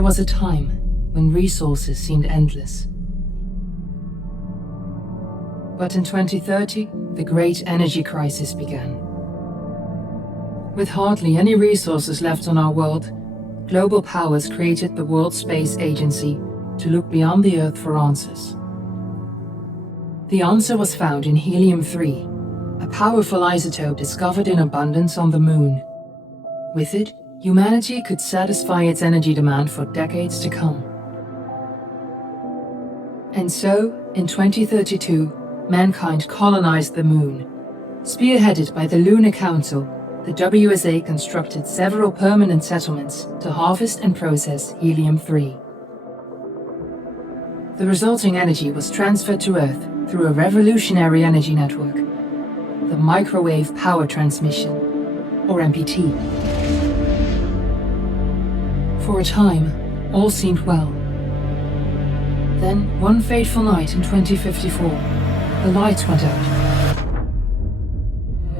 There was a time when resources seemed endless. But in 2030, the great energy crisis began. With hardly any resources left on our world, global powers created the World Space Agency to look beyond the Earth for answers. The answer was found in helium-3, a powerful isotope discovered in abundance on the Moon. With it, humanity could satisfy its energy demand for decades to come. And so, in 2032, mankind colonized the Moon. Spearheaded by the Lunar Council, the WSA constructed several permanent settlements to harvest and process helium-3. The resulting energy was transferred to Earth through a revolutionary energy network, the Microwave Power Transmission, or MPT. For a time, all seemed well. Then, one fateful night in 2054, the lights went out.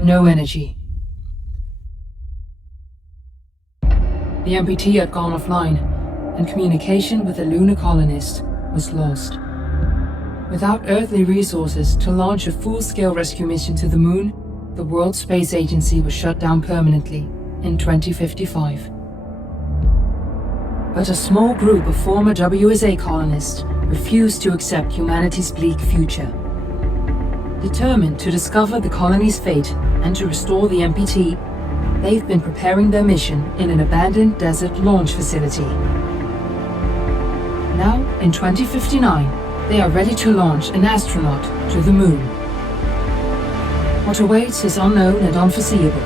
No energy. The MPT had gone offline, and communication with the lunar colonist was lost. Without earthly resources to launch a full-scale rescue mission to the Moon, the World Space Agency was shut down permanently in 2055. But a small group of former WSA colonists refused to accept humanity's bleak future. Determined to discover the colony's fate and to restore the MPT, they've been preparing their mission in an abandoned desert launch facility. Now, in 2059, they are ready to launch an astronaut to the Moon. What awaits is unknown and unforeseeable,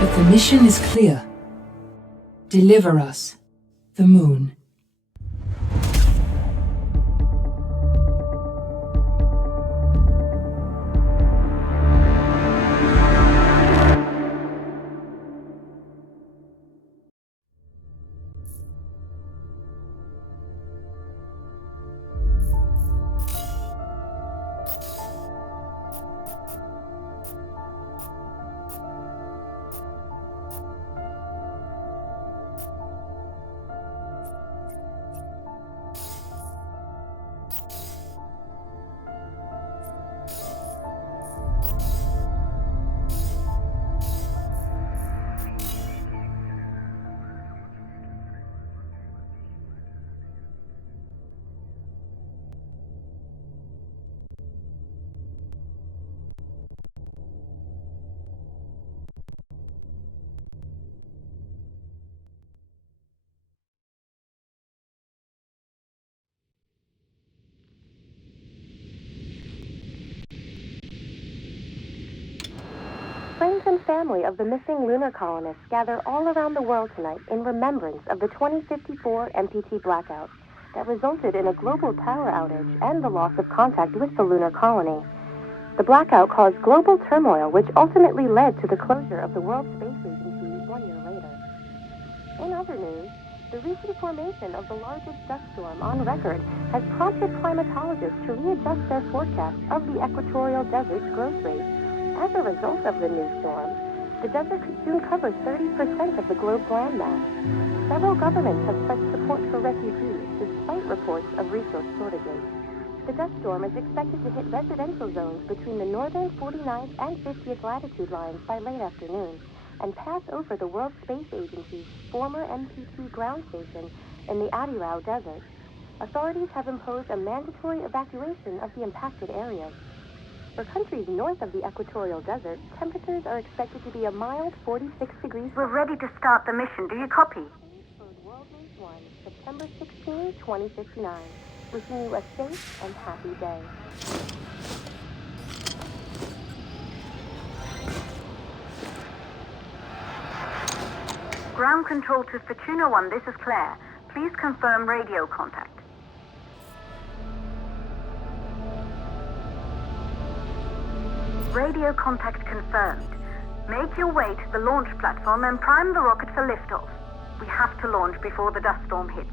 but the mission is clear. Deliver us the Moon. Friends and family of the missing lunar colonists gather all around the world tonight in remembrance of the 2054 MPT blackout that resulted in a global power outage and the loss of contact with the lunar colony. The blackout caused global turmoil, which ultimately led to the closure of the World Space Agency 1 year later. In other news, the recent formation of the largest dust storm on record has prompted climatologists to readjust their forecast of the equatorial desert's growth rate. As a result of the new storm, the desert could soon cover 30% of the globe's landmass. Several governments have pledged support for refugees, despite reports of resource shortages. The dust storm is expected to hit residential zones between the northern 49th and 50th latitude lines by late afternoon, and pass over the World Space Agency's former MPT ground station in the Adirau Desert. Authorities have imposed a mandatory evacuation of the impacted areas. For countries north of the equatorial desert, temperatures are expected to be a mild 46 degrees. We're ready to start the mission. Do you copy? World News 1, September 16, 2059. Wishing you a safe and happy day. Ground control to Fortuna 1, this is Claire. Please confirm radio contact. Radio contact confirmed. Make your way to the launch platform and prime the rocket for liftoff. We have to launch before the dust storm hits.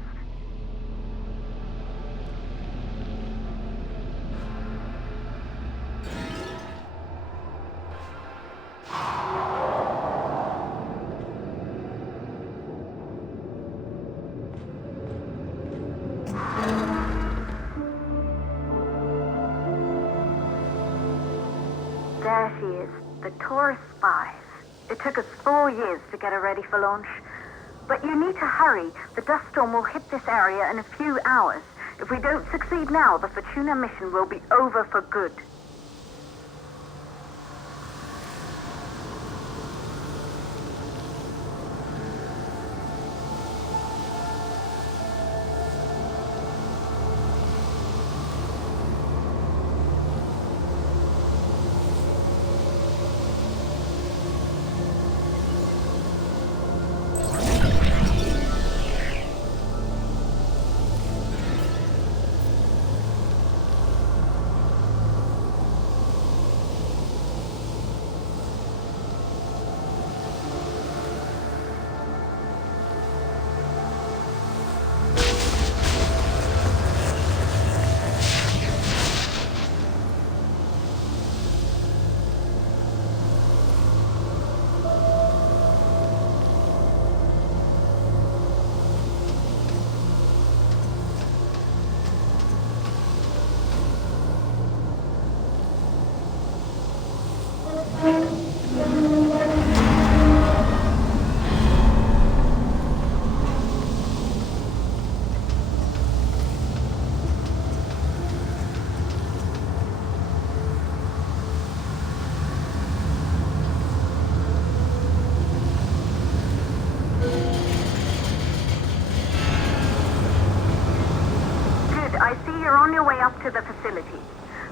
she is, the Taurus spies. It took us 4 years to get her ready for launch. But you need to hurry. The dust storm will hit this area in a few hours. If we don't succeed now, the Fortuna mission will be over for good. You're on your way up to the facility.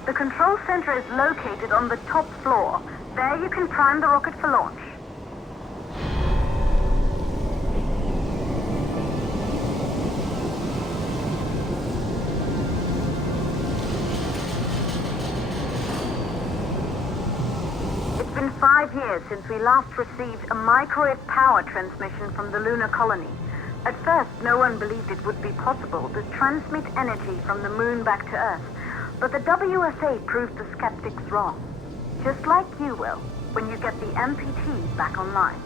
The control center is located on the top floor. There you can prime the rocket for launch. It's been 5 years since we last received a microwave power transmission from the lunar colony. At first, no one believed it would be possible to transmit energy from the moon back to Earth, but the WSA proved the skeptics wrong. Just like you will, when you get the MPT back online.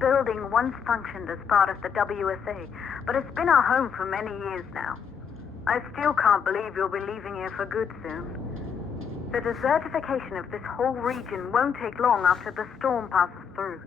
Building once functioned as part of the WSA, but it's been our home for many years now. I still can't believe you'll be leaving here for good soon. The desertification of this whole region won't take long after the storm passes through.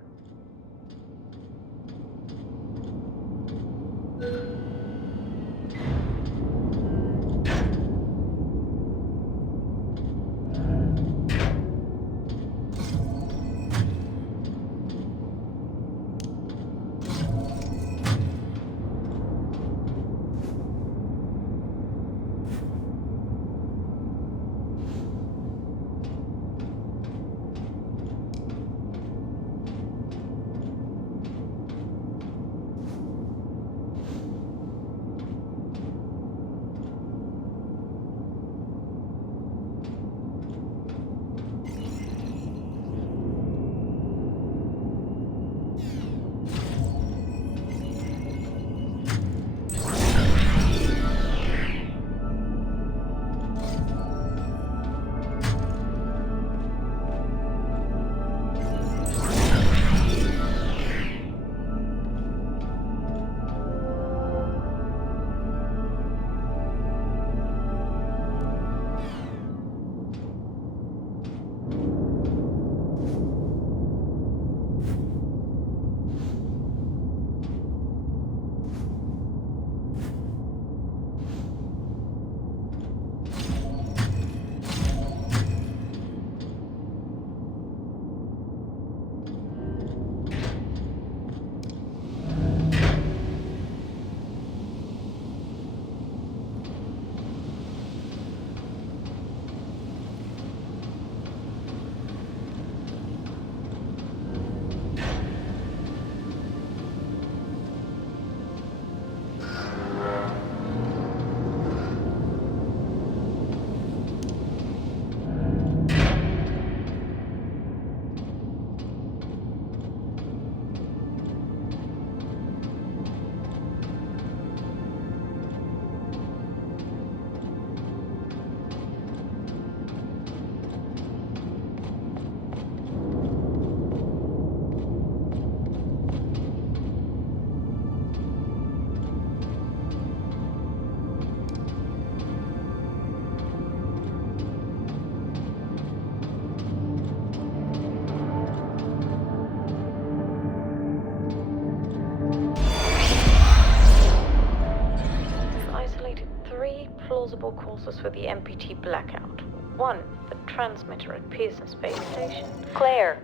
sources for the MPT blackout. One, the transmitter at Pearson Space Station. Claire,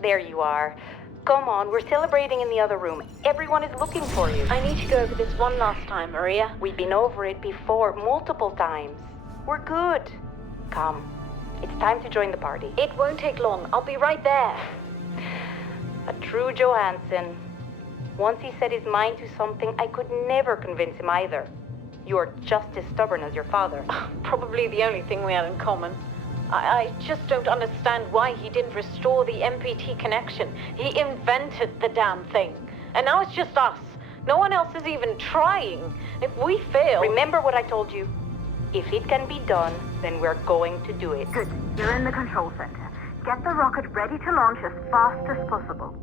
there you are. Come on, we're celebrating in the other room. Everyone is looking for you. I need to go over this one last time, Maria. We've been over it before, multiple times. We're good. Come, it's time to join the party. It won't take long. I'll be right there. A true Johansson. Once he set his mind to something, I could never convince him either. You're just as stubborn as your father. Probably the only thing we had in common. I just don't understand why he didn't restore the MPT connection. He invented the damn thing. And now it's just us. No one else is even trying. If we fail... Remember what I told you. If it can be done, then we're going to do it. Good. You're in the control center. Get the rocket ready to launch as fast as possible.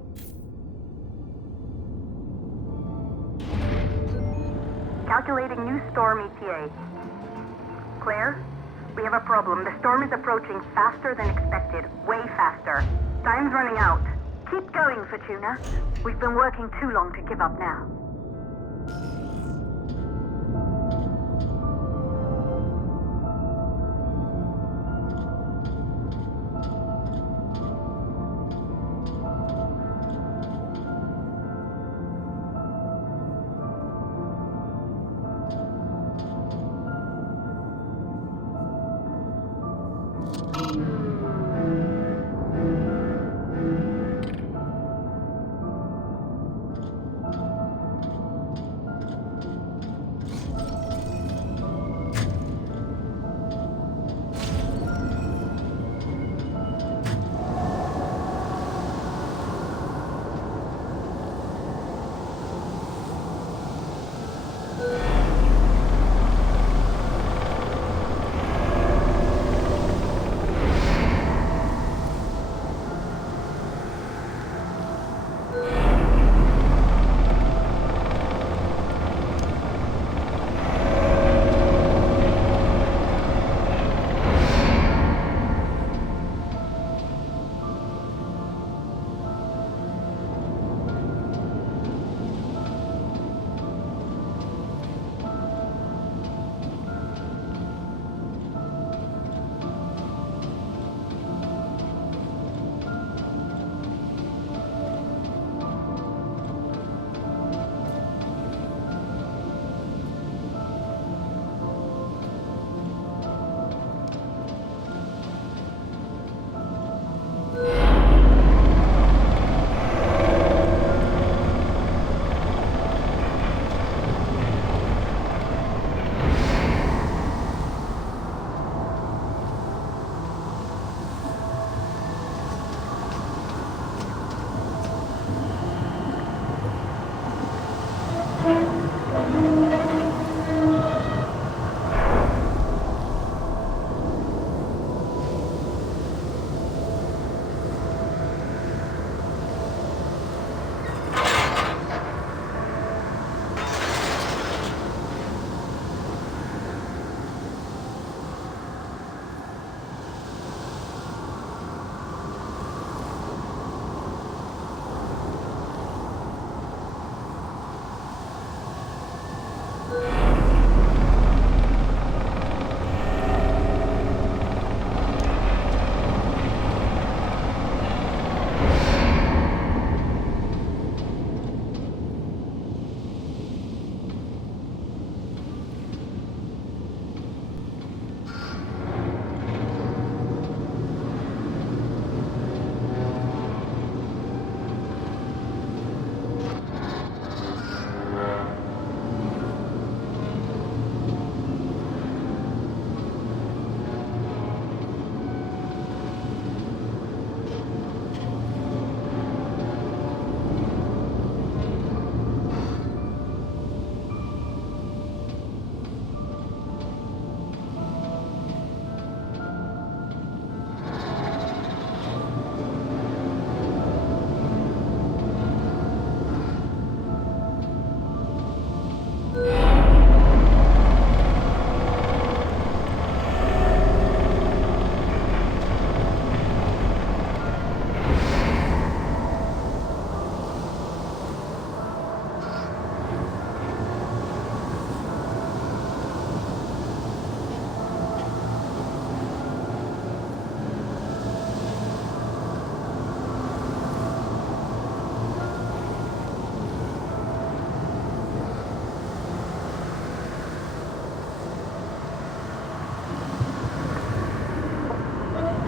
Calculating new storm ETA. Claire? We have a problem. The storm is approaching faster than expected. Way faster. Time's running out. Keep going, Fortuna. We've been working too long to give up now.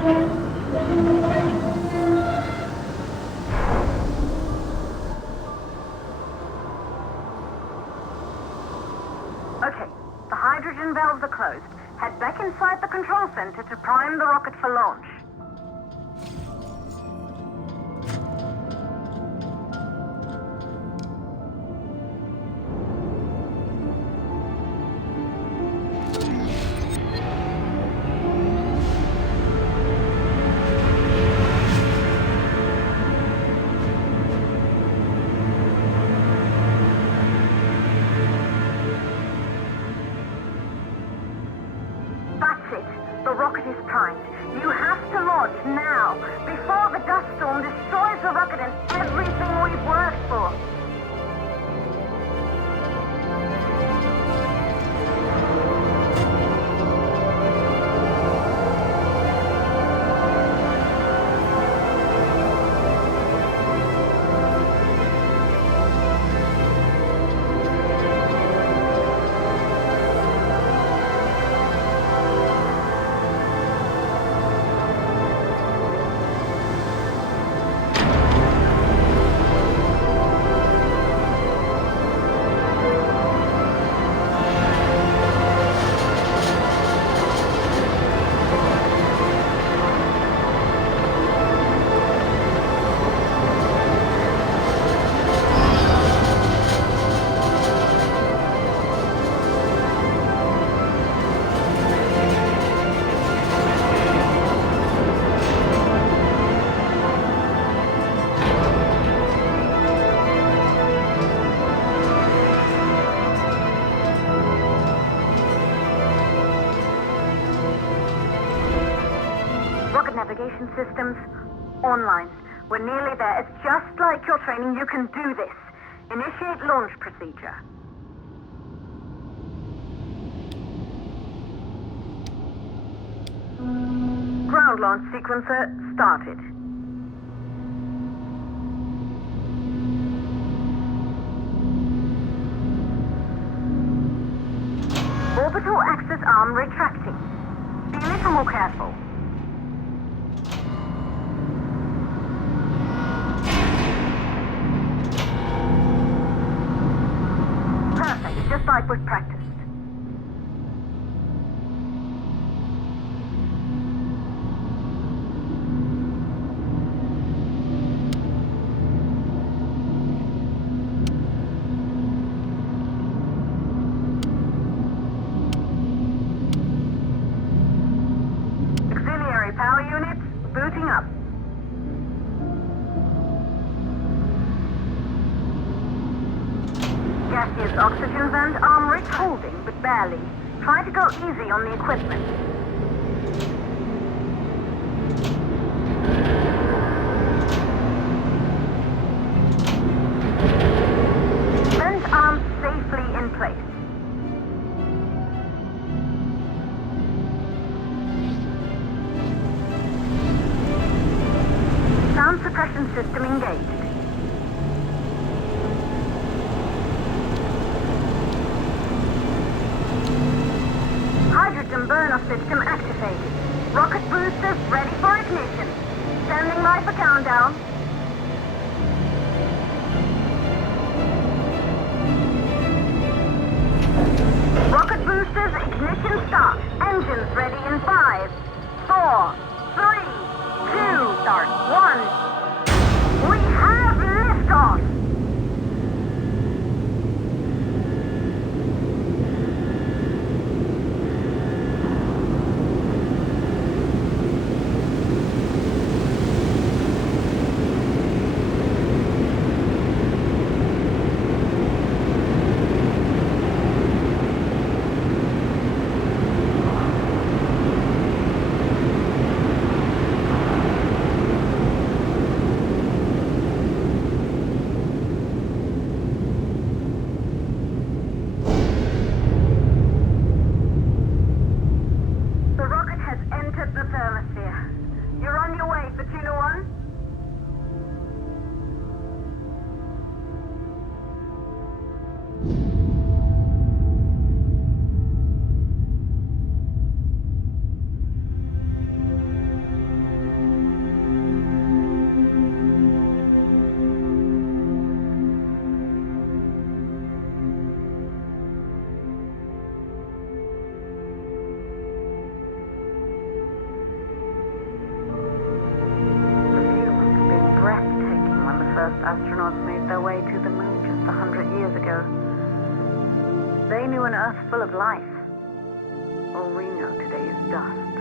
Okay, the hydrogen valves are closed. Head back inside the control center to prime the rocket for launch. That's it. The rocket is primed. You have to launch now, before the dust storm destroys the rocket and everything we've worked for. Rocket navigation systems online. We're nearly there. It's just like your training. You can do this. Initiate launch procedure. Ground launch sequencer started. Orbital axis arm retracting. Be a little more careful. Perfect, just like we've practiced. Auxiliary power units booting up. Gaseous oxygen vent armorage holding, but barely. Try to go easy on the equipment. Vent arms safely in place. Sound suppression system engaged. Hydrogen burn-off system activated. Rocket boosters ready for ignition. Standing by for countdown. Rocket boosters ignition start. Engines ready in 5, 4, 3, 2, start 1. We have liftoff! astronauts made their way to the moon just 100 years ago. They knew an Earth full of life. All we know today is dust.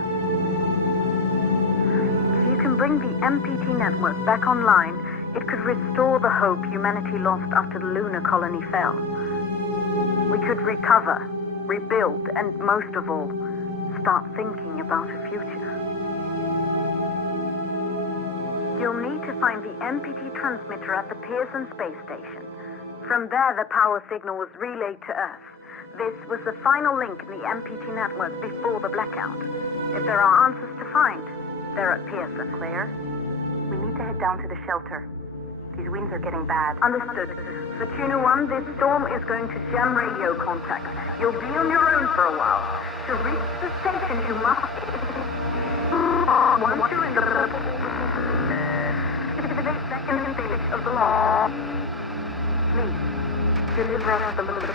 If you can bring the MPT network back online, it could restore the hope humanity lost after the lunar colony fell. We could recover, rebuild, and most of all, start thinking about a future. You'll need to find the MPT transmitter at the Pearson space station. From there, the power signal was relayed to Earth. This was the final link in the MPT network before the blackout. If there are answers to find, they're at Pearson. Claire, we need to head down to the shelter. These winds are getting bad. Understood. For Tuna 1, this storm is going to jam radio contact. You'll be on your own for a while. To reach the station, you must... Once you're in the... second stage of the launch. Please, deliver us the moon.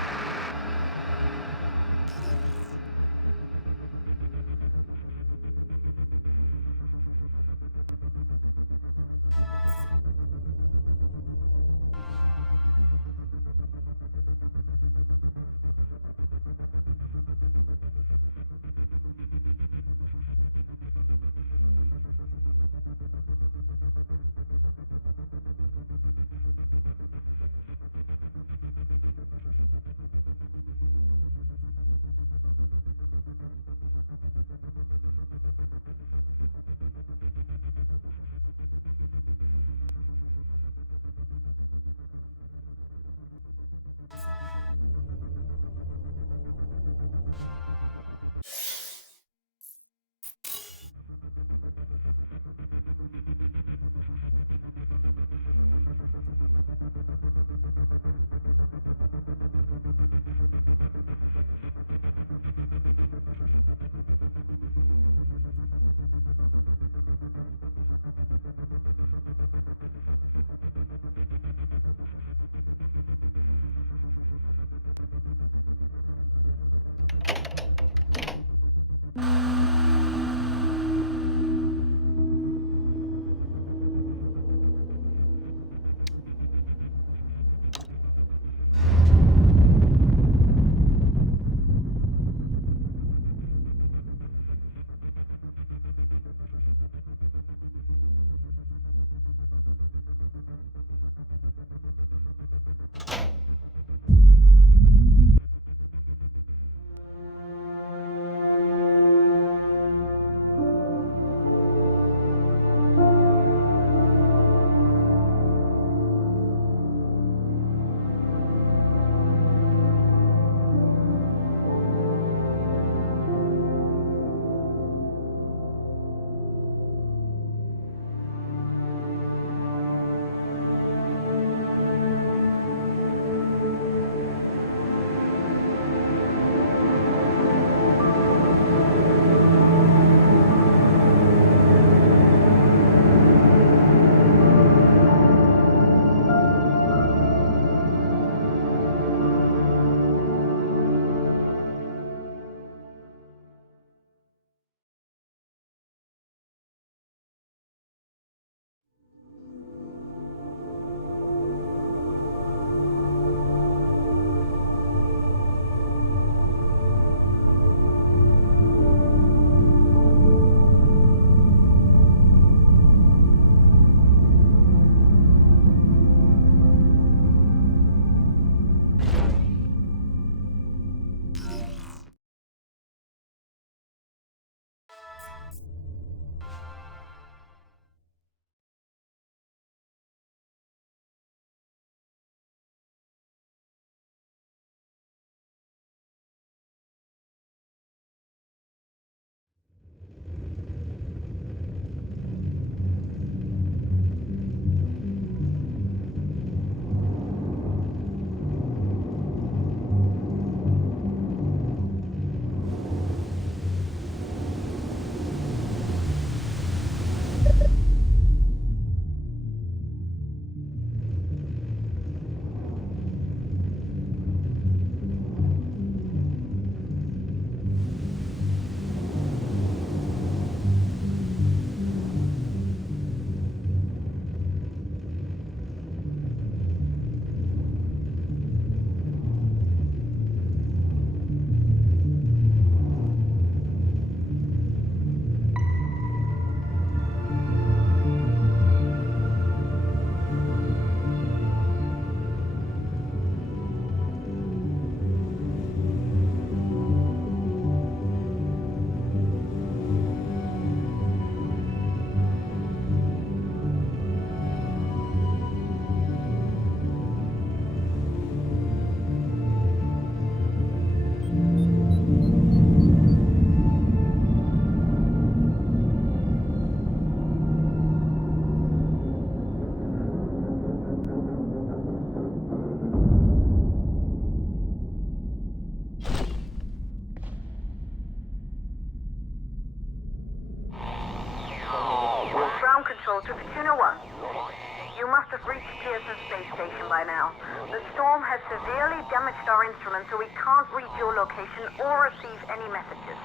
Control to Fortuna 1. You must have reached Pearson Space Station by now. The storm has severely damaged our instruments, so we can't read your location or receive any messages.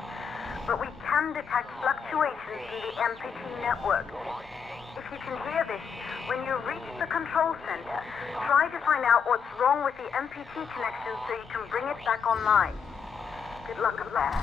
But we can detect fluctuations in the MPT network. If you can hear this, when you reach the control center, try to find out what's wrong with the MPT connection so you can bring it back online. Good luck up there.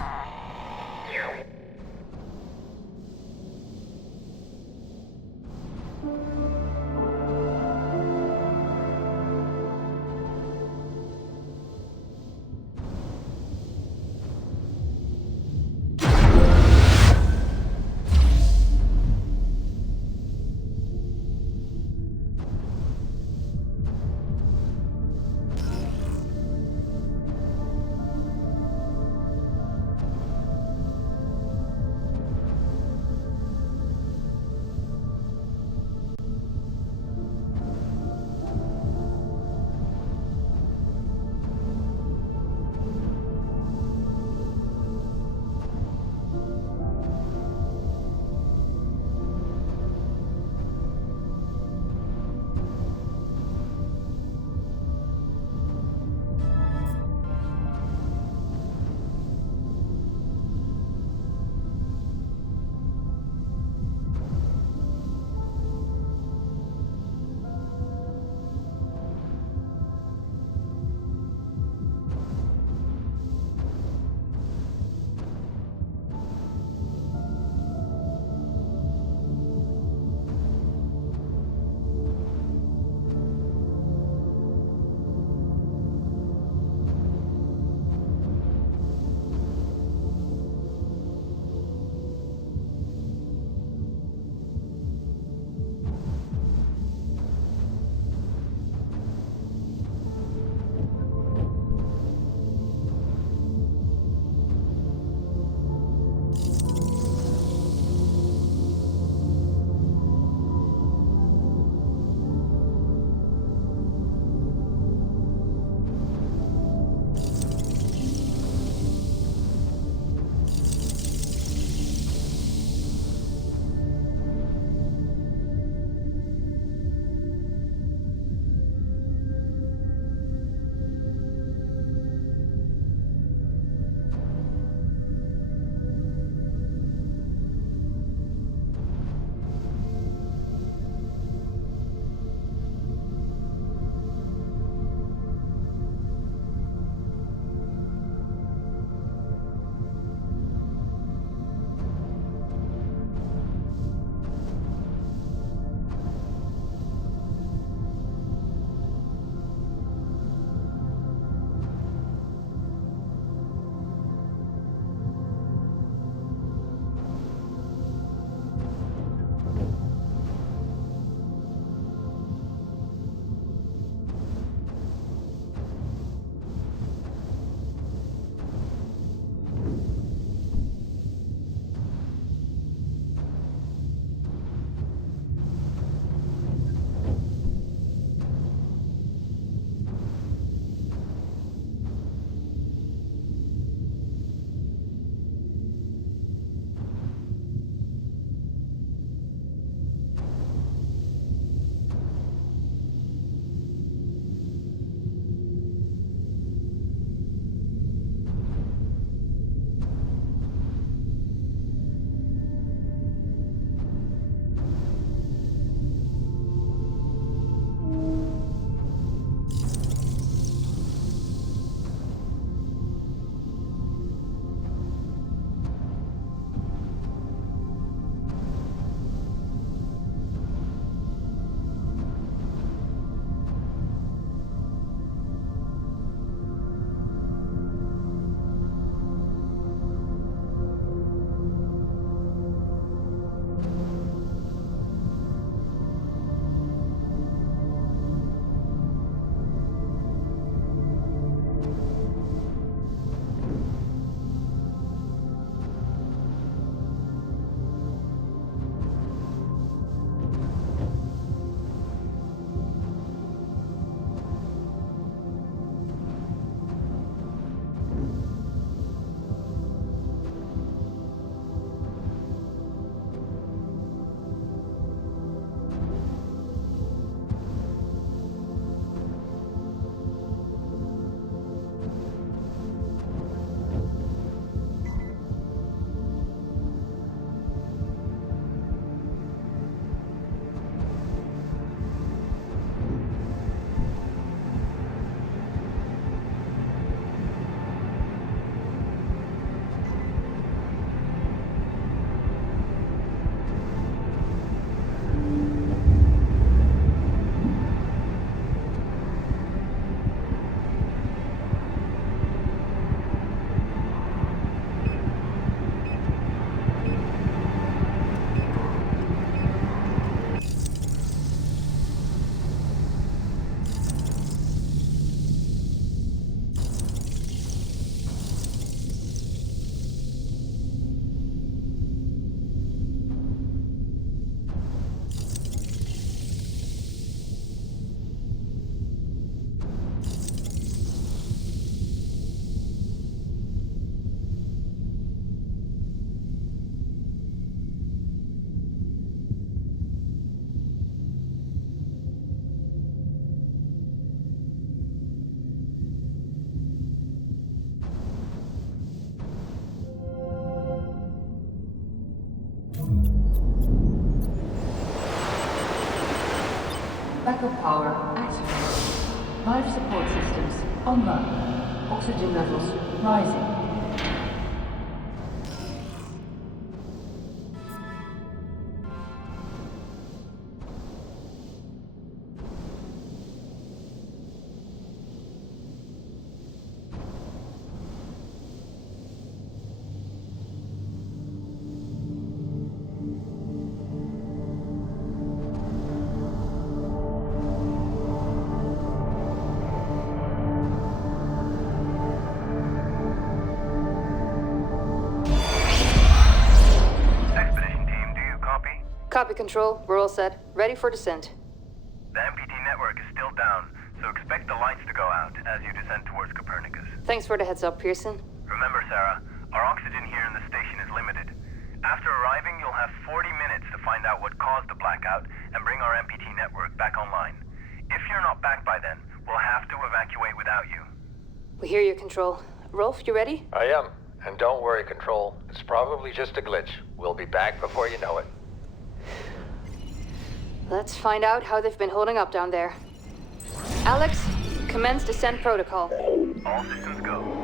Backup power activated. Life support systems online. Oxygen levels rising. Copy, Control. We're all set. Ready for descent. The MPT network is still down, so expect the lights to go out as you descend towards Copernicus. Thanks for the heads up, Pearson. Remember, Sarah, our oxygen here in the station is limited. After arriving, you'll have 40 minutes to find out what caused the blackout and bring our MPT network back online. If you're not back by then, we'll have to evacuate without you. We hear you, Control. Rolf, you ready? I am. And don't worry, Control. It's probably just a glitch. We'll be back before you know it. Let's find out how they've been holding up down there. Alex, commence descent protocol. All systems go.